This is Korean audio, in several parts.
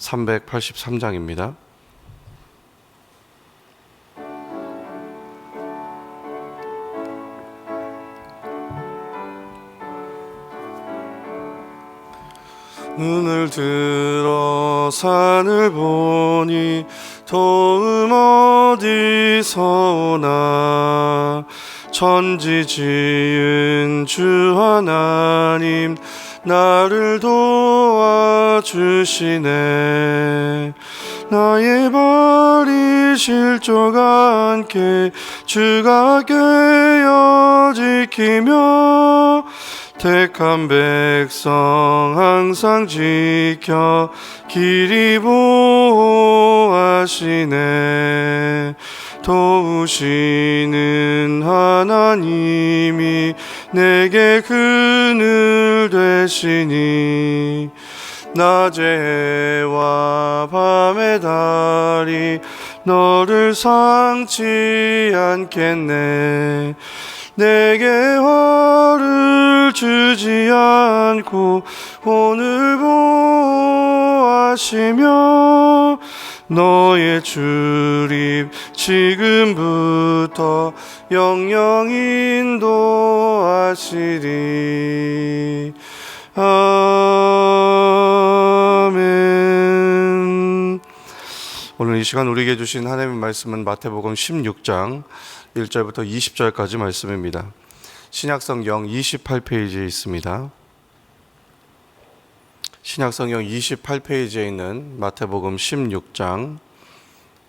383장입니다. 눈을 들어 산을 보니 도움 어디서 오나. 천지 지은 주 하나님 나를 도와주시네. 나의 발이 실족 않게 주가 깨어 지키며 택한 백성 항상 지켜 길이 보호하시네. 도우시는 하나님이 내게 그늘 되시니 낮의 해와 밤의 달이 너를 상치 않겠네. 내게 화를 주지 않고 오늘 보호하시며 너의 출입 지금부터 영영 인도하시리. 아멘. 오늘 이 시간 우리에게 주신 하나님의 말씀은 마태복음 16장 1절부터 20절까지 말씀입니다. 신약성경 28페이지에 있습니다. 신약성경 28페이지에 있는 마태복음 16장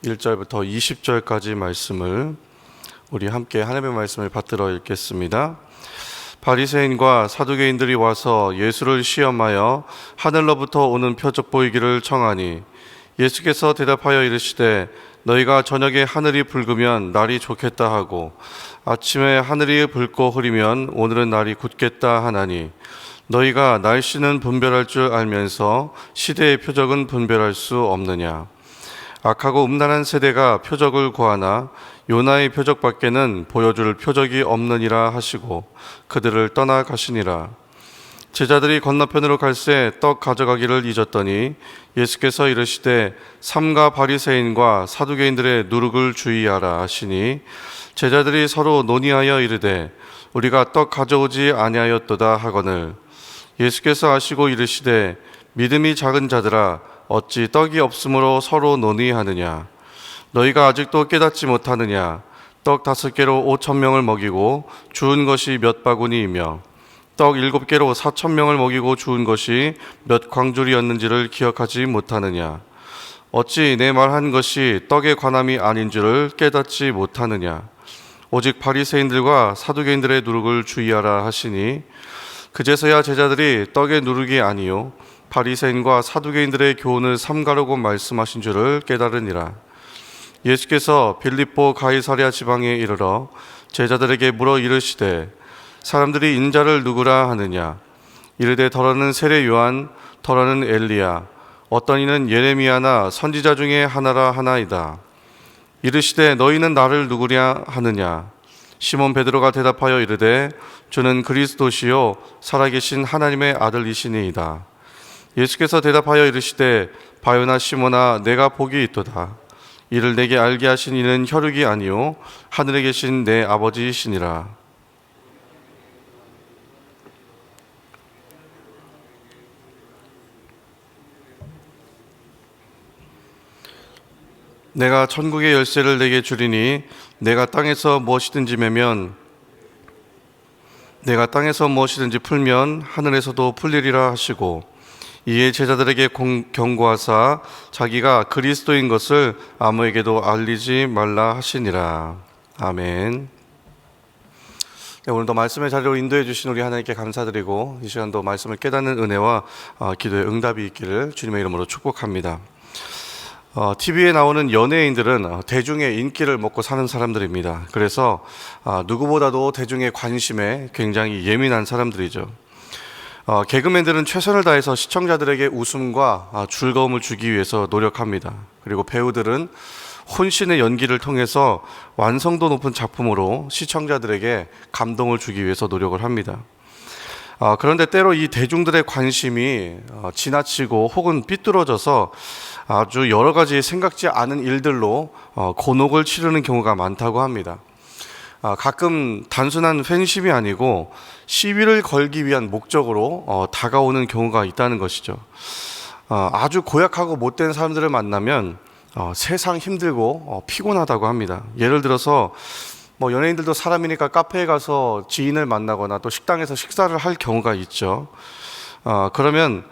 1절부터 20절까지 말씀을 우리 함께 하나님의 말씀을 받들어 읽겠습니다. 바리새인과 사두개인들이 와서 예수를 시험하여 하늘로부터 오는 표적 보이기를 청하니 예수께서 대답하여 이르시되 너희가 저녁에 하늘이 붉으면 날이 좋겠다 하고 아침에 하늘이 붉고 흐리면 오늘은 날이 굳겠다 하나니 너희가 날씨는 분별할 줄 알면서 시대의 표적은 분별할 수 없느냐. 악하고 음란한 세대가 표적을 구하나 요나의 표적밖에는 보여줄 표적이 없느니라 하시고 그들을 떠나가시니라. 제자들이 건너편으로 갈새 떡 가져가기를 잊었더니 예수께서 이르시되 삼가 바리새인과 사두개인들의 누룩을 주의하라 하시니 제자들이 서로 논의하여 이르되 우리가 떡 가져오지 아니하였도다 하거늘 예수께서 아시고 이르시되 믿음이 작은 자들아 어찌 떡이 없으므로 서로 논의하느냐. 너희가 아직도 깨닫지 못하느냐. 떡 5개로 5,000명을 먹이고 주운 것이 몇 바구니이며 떡 7개로 4,000명을 먹이고 주운 것이 몇 광줄이었는지를 기억하지 못하느냐. 어찌 내 말한 것이 떡의 관함이 아닌 줄을 깨닫지 못하느냐. 오직 바리새인들과 사두개인들의 누룩을 주의하라 하시니 그제서야 제자들이 떡의 누룩이 아니요 바리새인과 사두개인들의 교훈을 삼가려고 말씀하신 줄을 깨달으니라. 예수께서 빌립보 가이사랴 지방에 이르러 제자들에게 물어 이르시되 사람들이 인자를 누구라 하느냐. 이르되 더러는 세례 요한, 더러는 엘리야, 어떤 이는 예레미야나 선지자 중에 하나라 하나이다. 이르시되 너희는 나를 누구냐 하느냐. 시몬 베드로가 대답하여 이르되 주는 그리스도시요 살아계신 하나님의 아들이시니이다. 예수께서 대답하여 이르시되 바요나 시몬아 내가 복이 있도다. 이를 내게 알게 하신 이는 혈육이 아니요 하늘에 계신 내 아버지이시니라. 내가 천국의 열쇠를 내게 주리니 내가 땅에서 무엇이든지 풀면 하늘에서도 풀리리라 하시고 이에 제자들에게 경고하사 자기가 그리스도인 것을 아무에게도 알리지 말라 하시니라. 아멘. 네, 오늘도 말씀의 자리로 인도해 주신 우리 하나님께 감사드리고 이 시간도 말씀을 깨닫는 은혜와 기도의 응답이 있기를 주님의 이름으로 축복합니다. TV에 나오는 연예인들은 대중의 인기를 먹고 사는 사람들입니다. 그래서 누구보다도 대중의 관심에 굉장히 예민한 사람들이죠. 개그맨들은 최선을 다해서 시청자들에게 웃음과 즐거움을 주기 위해서 노력합니다. 그리고 배우들은 혼신의 연기를 통해서 완성도 높은 작품으로 시청자들에게 감동을 주기 위해서 노력을 합니다. 그런데 때로 이 대중들의 관심이 지나치고 혹은 삐뚤어져서 아주 여러 가지 생각지 않은 일들로 곤혹을 치르는 경우가 많다고 합니다. 가끔 단순한 팬심이 아니고 시비를 걸기 위한 목적으로 다가오는 경우가 있다는 것이죠. 아주 고약하고 못된 사람들을 만나면 세상 힘들고 피곤하다고 합니다. 예를 들어서 뭐 연예인들도 사람이니까 카페에 가서 지인을 만나거나 또 식당에서 식사를 할 경우가 있죠. 그러면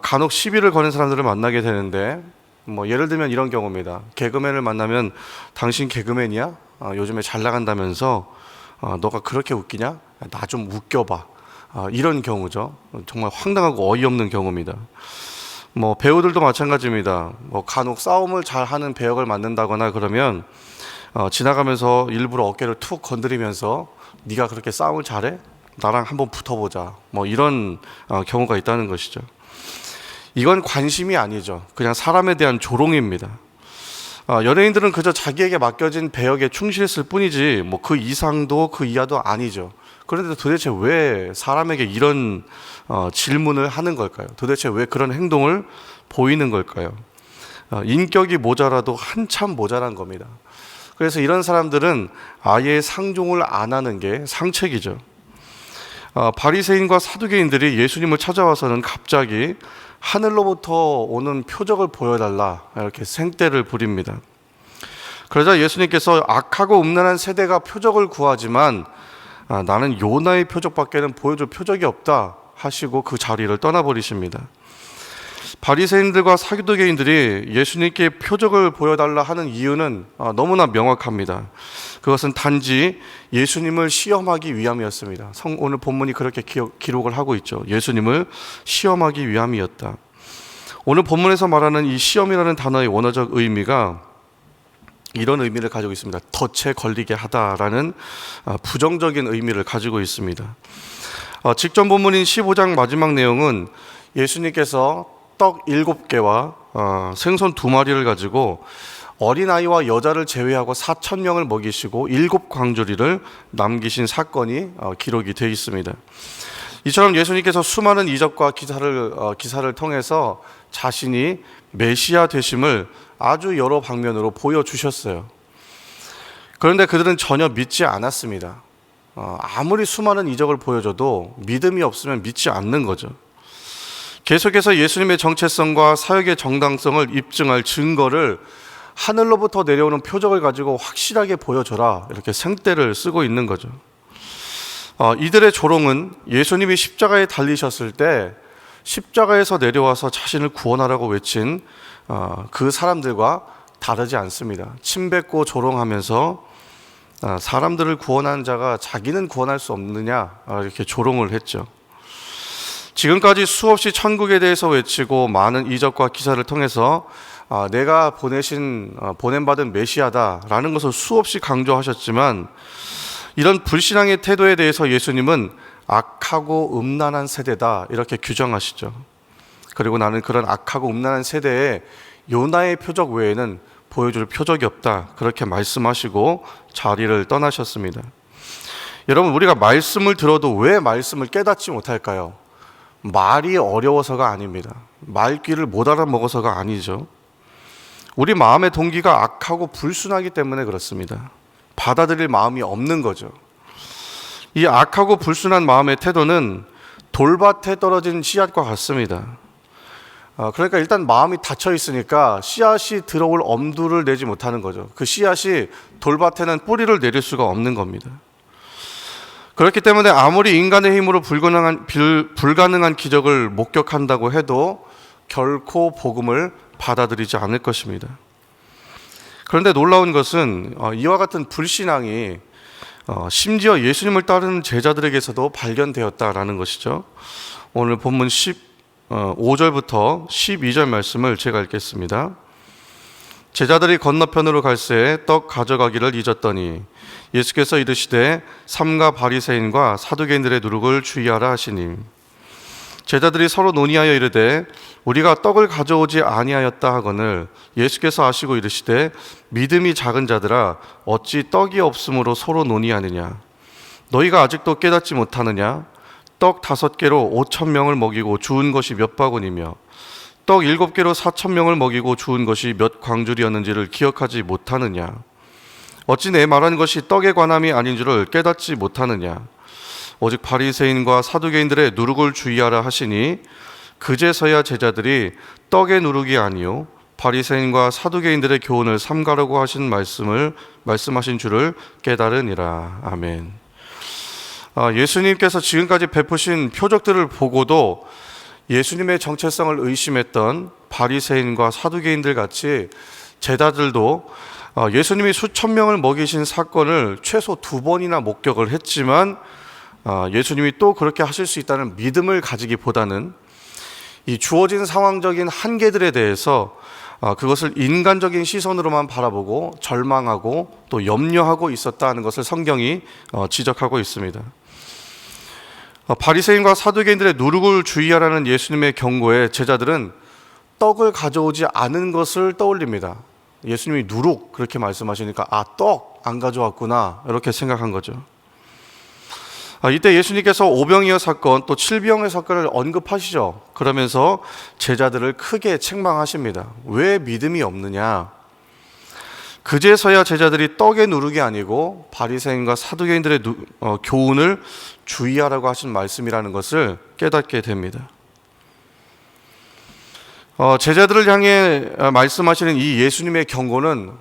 간혹 시비를 거는 사람들을 만나게 되는데, 뭐 예를 들면 이런 경우입니다. 개그맨을 만나면 당신 개그맨이야? 요즘에 잘 나간다면서 너가 그렇게 웃기냐? 나 좀 웃겨봐. 이런 경우죠. 정말 황당하고 어이없는 경우입니다. 뭐 배우들도 마찬가지입니다. 뭐 간혹 싸움을 잘하는 배역을 맡는다거나 그러면 지나가면서 일부러 어깨를 툭 건드리면서 네가 그렇게 싸움을 잘해? 나랑 한번 붙어보자. 뭐 이런 경우가 있다는 것이죠. 이건 관심이 아니죠. 그냥 사람에 대한 조롱입니다. 연예인들은 그저 자기에게 맡겨진 배역에 충실했을 뿐이지 뭐 그 이상도 그 이하도 아니죠. 그런데 도대체 왜 사람에게 이런 질문을 하는 걸까요? 도대체 왜 그런 행동을 보이는 걸까요? 인격이 모자라도 한참 모자란 겁니다. 그래서 이런 사람들은 아예 상종을 안 하는 게 상책이죠. 바리새인과 사두개인들이 예수님을 찾아와서는 갑자기 하늘로부터 오는 표적을 보여달라 이렇게 생떼를 부립니다. 그러자 예수님께서 악하고 음란한 세대가 표적을 구하지만 나는 요나의 표적밖에는 보여줄 표적이 없다 하시고 그 자리를 떠나버리십니다. 바리새인들과 사두개인들이 예수님께 표적을 보여달라 하는 이유는 너무나 명확합니다. 그것은 단지 예수님을 시험하기 위함이었습니다. 오늘 본문이 그렇게 기록을 하고 있죠. 예수님을 시험하기 위함이었다. 오늘 본문에서 말하는 이 시험이라는 단어의 원어적 의미가 이런 의미를 가지고 있습니다. 덫에 걸리게 하다라는 부정적인 의미를 가지고 있습니다. 직전 본문인 15장 마지막 내용은 예수님께서 떡 7개와 생선 2마리를 가지고 어린아이와 여자를 제외하고 4,000명을 먹이시고 7광주리를 남기신 사건이 기록이 되어 있습니다. 이처럼 예수님께서 수많은 이적과 기사를 통해서 자신이 메시아 되심을 아주 여러 방면으로 보여주셨어요. 그런데 그들은 전혀 믿지 않았습니다. 아무리 수많은 이적을 보여줘도 믿음이 없으면 믿지 않는 거죠. 계속해서 예수님의 정체성과 사역의 정당성을 입증할 증거를 하늘로부터 내려오는 표적을 가지고 확실하게 보여줘라 이렇게 생떼를 쓰고 있는 거죠. 이들의 조롱은 예수님이 십자가에 달리셨을 때 십자가에서 내려와서 자신을 구원하라고 외친 그 사람들과 다르지 않습니다. 침뱉고 조롱하면서 사람들을 구원한 자가 자기는 구원할 수 없느냐 이렇게 조롱을 했죠. 지금까지 수없이 천국에 대해서 외치고 많은 이적과 기사를 통해서 내가 보냄받은 메시아다라는 것을 수없이 강조하셨지만 이런 불신앙의 태도에 대해서 예수님은 악하고 음란한 세대다 이렇게 규정하시죠. 그리고 나는 그런 악하고 음란한 세대에 요나의 표적 외에는 보여줄 표적이 없다 그렇게 말씀하시고 자리를 떠나셨습니다. 여러분, 우리가 말씀을 들어도 왜 말씀을 깨닫지 못할까요? 말이 어려워서가 아닙니다. 말귀를 못 알아먹어서가 아니죠. 우리 마음의 동기가 악하고 불순하기 때문에 그렇습니다. 받아들일 마음이 없는 거죠. 이 악하고 불순한 마음의 태도는 돌밭에 떨어진 씨앗과 같습니다. 그러니까 일단 마음이 닫혀 있으니까 씨앗이 들어올 엄두를 내지 못하는 거죠. 그 씨앗이 돌밭에는 뿌리를 내릴 수가 없는 겁니다. 그렇기 때문에 아무리 인간의 힘으로 불가능한 기적을 목격한다고 해도 결코 복음을 받아들이지 않을 것입니다. 그런데 놀라운 것은 이와 같은 불신앙이 심지어 예수님을 따르는 제자들에게서도 발견되었다라는 것이죠. 오늘 본문 5절부터 12절 말씀을 제가 읽겠습니다. 제자들이 건너편으로 갈새 떡 가져가기를 잊었더니 예수께서 이르시되 삼가 바리새인과 사두개인들의 누룩을 주의하라 하시니 제자들이 서로 논의하여 이르되 우리가 떡을 가져오지 아니하였다 하거늘 예수께서 아시고 이르시되 믿음이 작은 자들아 어찌 떡이 없으므로 서로 논의하느냐 너희가 아직도 깨닫지 못하느냐 떡 5개로 5,000명을 먹이고 주운 것이 몇 바구니며 떡 7개로 4,000명을 먹이고 주운 것이 몇 광줄이었는지를 기억하지 못하느냐? 어찌 내 말한 것이 떡에 관함이 아닌 줄을 깨닫지 못하느냐? 오직 바리새인과 사두개인들의 누룩을 주의하라 하시니 그제서야 제자들이 떡의 누룩이 아니요 바리새인과 사두개인들의 교훈을 삼가려고 하신 말씀하신 줄을 깨달으니라. 아멘. 예수님께서 지금까지 베푸신 표적들을 보고도 예수님의 정체성을 의심했던 바리새인과 사두개인들 같이 제자들도 예수님이 수천 명을 먹이신 사건을 최소 2번이나 목격을 했지만 예수님이 또 그렇게 하실 수 있다는 믿음을 가지기보다는 이 주어진 상황적인 한계들에 대해서 그것을 인간적인 시선으로만 바라보고 절망하고 또 염려하고 있었다는 것을 성경이 지적하고 있습니다. 바리새인과 사두개인들의 누룩을 주의하라는 예수님의 경고에 제자들은 떡을 가져오지 않은 것을 떠올립니다. 예수님이 누룩 그렇게 말씀하시니까 떡 안 가져왔구나 이렇게 생각한 거죠. 이때 예수님께서 오병이어 사건 또 칠병의 사건을 언급하시죠. 그러면서 제자들을 크게 책망하십니다. 왜 믿음이 없느냐? 그제서야 제자들이 떡의 누룩이 아니고 바리새인과 사두개인들의 교훈을 주의하라고 하신 말씀이라는 것을 깨닫게 됩니다. 제자들을 향해 말씀하시는 이 예수님의 경고는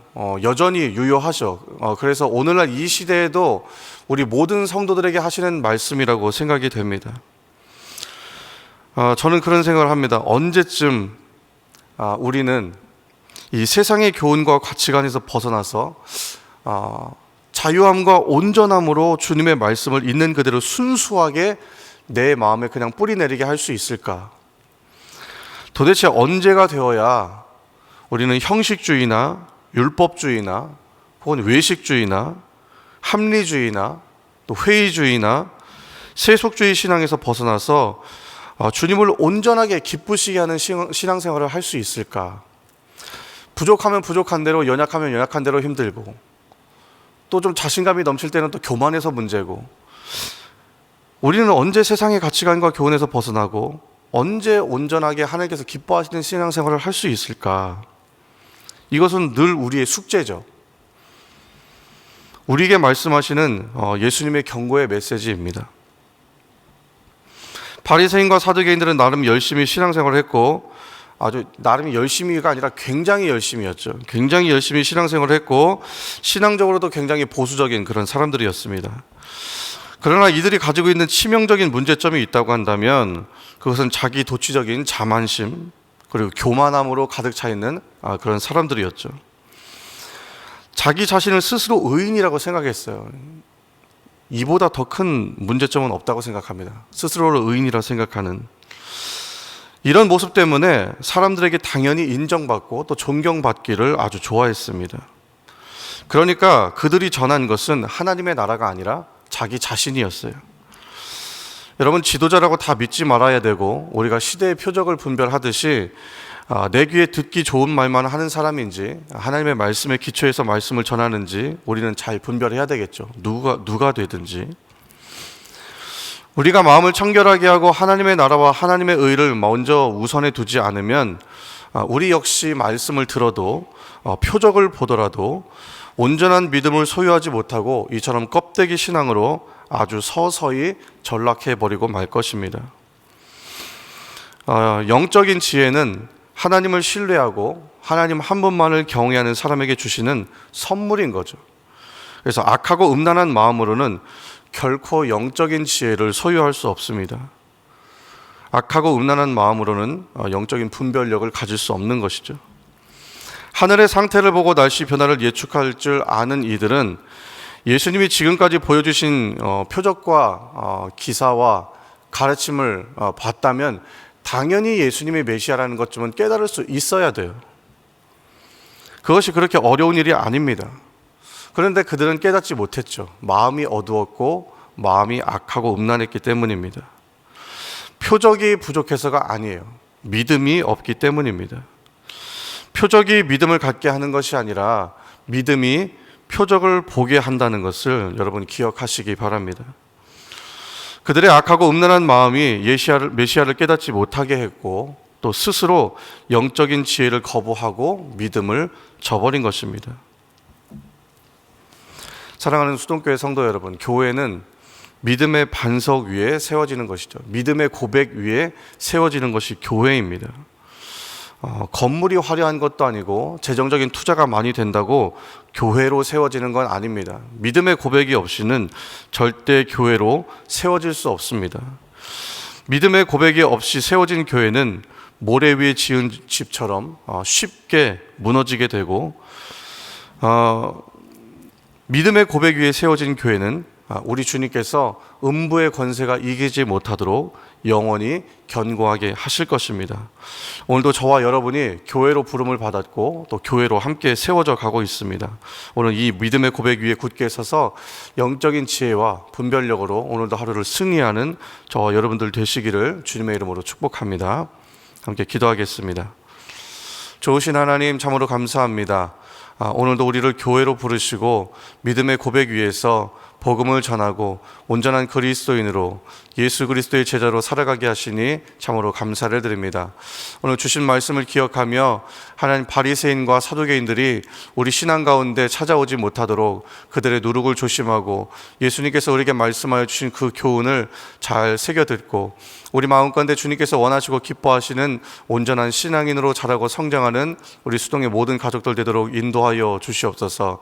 여전히 유효하죠. 그래서 오늘날 이 시대에도 우리 모든 성도들에게 하시는 말씀이라고 생각이 됩니다. 저는 그런 생각을 합니다. 언제쯤 우리는 이 세상의 교훈과 가치관에서 벗어나서 자유함과 온전함으로 주님의 말씀을 있는 그대로 순수하게 내 마음에 그냥 뿌리내리게 할 수 있을까? 도대체 언제가 되어야 우리는 형식주의나 율법주의나 혹은 외식주의나 합리주의나 또 회의주의나 세속주의 신앙에서 벗어나서 주님을 온전하게 기쁘시게 하는 신앙생활을 할 수 있을까? 부족하면 부족한 대로, 연약하면 연약한 대로 힘들고 또 좀 자신감이 넘칠 때는 또 교만해서 문제고 우리는 언제 세상의 가치관과 교훈에서 벗어나고 언제 온전하게 하나님께서 기뻐하시는 신앙생활을 할 수 있을까? 이것은 늘 우리의 숙제죠. 우리에게 말씀하시는 예수님의 경고의 메시지입니다. 바리새인과 사두개인들은 나름 열심히 신앙생활을 했고 아주 나름이 열심히가 아니라 굉장히 열심히였죠. 굉장히 열심히 신앙생활을 했고 신앙적으로도 굉장히 보수적인 그런 사람들이었습니다. 그러나 이들이 가지고 있는 치명적인 문제점이 있다고 한다면 그것은 자기 도취적인 자만심 그리고 교만함으로 가득 차 있는 그런 사람들이었죠. 자기 자신을 스스로 의인이라고 생각했어요. 이보다 더 큰 문제점은 없다고 생각합니다. 스스로를 의인이라 생각하는 이런 모습 때문에 사람들에게 당연히 인정받고 또 존경받기를 아주 좋아했습니다. 그러니까 그들이 전한 것은 하나님의 나라가 아니라 자기 자신이었어요. 여러분, 지도자라고 다 믿지 말아야 되고 우리가 시대의 표적을 분별하듯이 내 귀에 듣기 좋은 말만 하는 사람인지 하나님의 말씀에 기초해서 말씀을 전하는지 우리는 잘 분별해야 되겠죠. 누가 되든지 우리가 마음을 청결하게 하고 하나님의 나라와 하나님의 의를 먼저 우선에 두지 않으면 우리 역시 말씀을 들어도 표적을 보더라도 온전한 믿음을 소유하지 못하고 이처럼 껍데기 신앙으로 아주 서서히 전락해버리고 말 것입니다. 영적인 지혜는 하나님을 신뢰하고 하나님 한 분만을 경외하는 사람에게 주시는 선물인 거죠. 그래서 악하고 음란한 마음으로는 결코 영적인 지혜를 소유할 수 없습니다. 악하고 음란한 마음으로는 영적인 분별력을 가질 수 없는 것이죠. 하늘의 상태를 보고 날씨 변화를 예측할 줄 아는 이들은 예수님이 지금까지 보여주신 표적과 기사와 가르침을 봤다면 당연히 예수님이 메시아라는 것쯤은 깨달을 수 있어야 돼요. 그것이 그렇게 어려운 일이 아닙니다. 그런데 그들은 깨닫지 못했죠. 마음이 어두웠고 마음이 악하고 음란했기 때문입니다. 표적이 부족해서가 아니에요. 믿음이 없기 때문입니다. 표적이 믿음을 갖게 하는 것이 아니라 믿음이 표적을 보게 한다는 것을 여러분 기억하시기 바랍니다. 그들의 악하고 음란한 마음이 메시아를 깨닫지 못하게 했고 또 스스로 영적인 지혜를 거부하고 믿음을 저버린 것입니다. 사랑하는 수동교회 성도 여러분, 교회는 믿음의 반석 위에 세워지는 것이죠. 믿음의 고백 위에 세워지는 것이 교회입니다. 건물이 화려한 것도 아니고 재정적인 투자가 많이 된다고 교회로 세워지는 건 아닙니다. 믿음의 고백이 없이는 절대 교회로 세워질 수 없습니다. 믿음의 고백이 없이 세워진 교회는 모래 위에 지은 집처럼 쉽게 무너지게 되고, 믿음의 고백 위에 세워진 교회는 우리 주님께서 음부의 권세가 이기지 못하도록 영원히 견고하게 하실 것입니다. 오늘도 저와 여러분이 교회로 부름을 받았고 또 교회로 함께 세워져 가고 있습니다. 오늘 이 믿음의 고백 위에 굳게 서서 영적인 지혜와 분별력으로 오늘도 하루를 승리하는 저와 여러분들 되시기를 주님의 이름으로 축복합니다. 함께 기도하겠습니다. 좋으신 하나님, 참으로 감사합니다. 오늘도 우리를 교회로 부르시고 믿음의 고백 위에서 복음을 전하고 온전한 그리스도인으로 예수 그리스도의 제자로 살아가게 하시니 참으로 감사를 드립니다. 오늘 주신 말씀을 기억하며 하나님, 바리새인과 사두개인들이 우리 신앙 가운데 찾아오지 못하도록 그들의 누룩을 조심하고 예수님께서 우리에게 말씀하여 주신 그 교훈을 잘 새겨 듣고 우리 마음 가운데 주님께서 원하시고 기뻐하시는 온전한 신앙인으로 자라고 성장하는 우리 수동의 모든 가족들 되도록 인도하여 주시옵소서.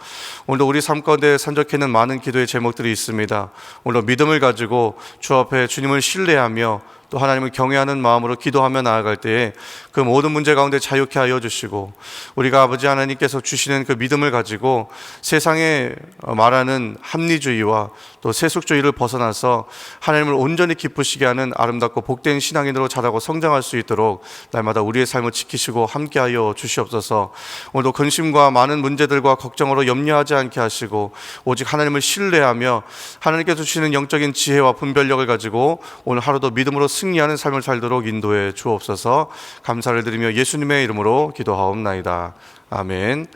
오늘도 우리 삶 가운데 산적해는 많은 기도의 제목들이 있습니다. 오늘도 믿음을 가지고 주 앞에 주님을 신뢰하며 또 하나님을 경외하는 마음으로 기도하며 나아갈 때에 그 모든 문제 가운데 자유케 하여 주시고 우리가 아버지 하나님께서 주시는 그 믿음을 가지고 세상에 말하는 합리주의와 또 세속주의를 벗어나서 하나님을 온전히 기쁘시게 하는 아름답고 복된 신앙인으로 자라고 성장할 수 있도록 날마다 우리의 삶을 지키시고 함께하여 주시옵소서. 오늘도 근심과 많은 문제들과 걱정으로 염려하지 않게 하시고 오직 하나님을 신뢰하며 하나님께서 주시는 영적인 지혜와 분별력을 가지고 오늘 하루도 믿음으로 승리하는 삶을 살도록 인도해 주옵소서. 감사를 드리며 예수님의 이름으로 기도하옵나이다. 아멘.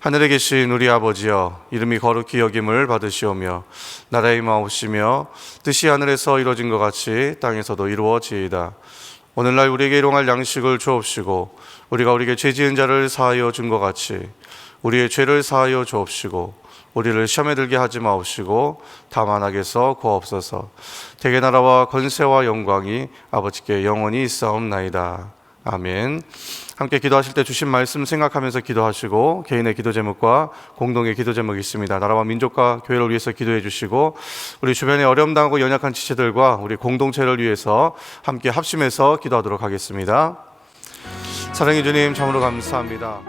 하늘에 계신 우리 아버지여, 이름이 거룩히 여김을 받으시오며 나라의 마옵시며 뜻이 하늘에서 이루어진 것 같이 땅에서도 이루어지이다. 오늘날 우리에게 일용할 양식을 주옵시고 우리가 우리에게 죄 지은 자를 사하여 준 것 같이 우리의 죄를 사하여 주옵시고 우리를 시험에 들게 하지 마옵시고 다만 악에서 구하옵소서. 대개 나라와 권세와 영광이 아버지께 영원히 있사옵나이다. 아멘. 함께 기도하실 때 주신 말씀 생각하면서 기도하시고 개인의 기도 제목과 공동의 기도 제목이 있습니다. 나라와 민족과 교회를 위해서 기도해 주시고 우리 주변에 어려움 당하고 연약한 지체들과 우리 공동체를 위해서 함께 합심해서 기도하도록 하겠습니다. 사랑의 주님, 참으로 감사합니다.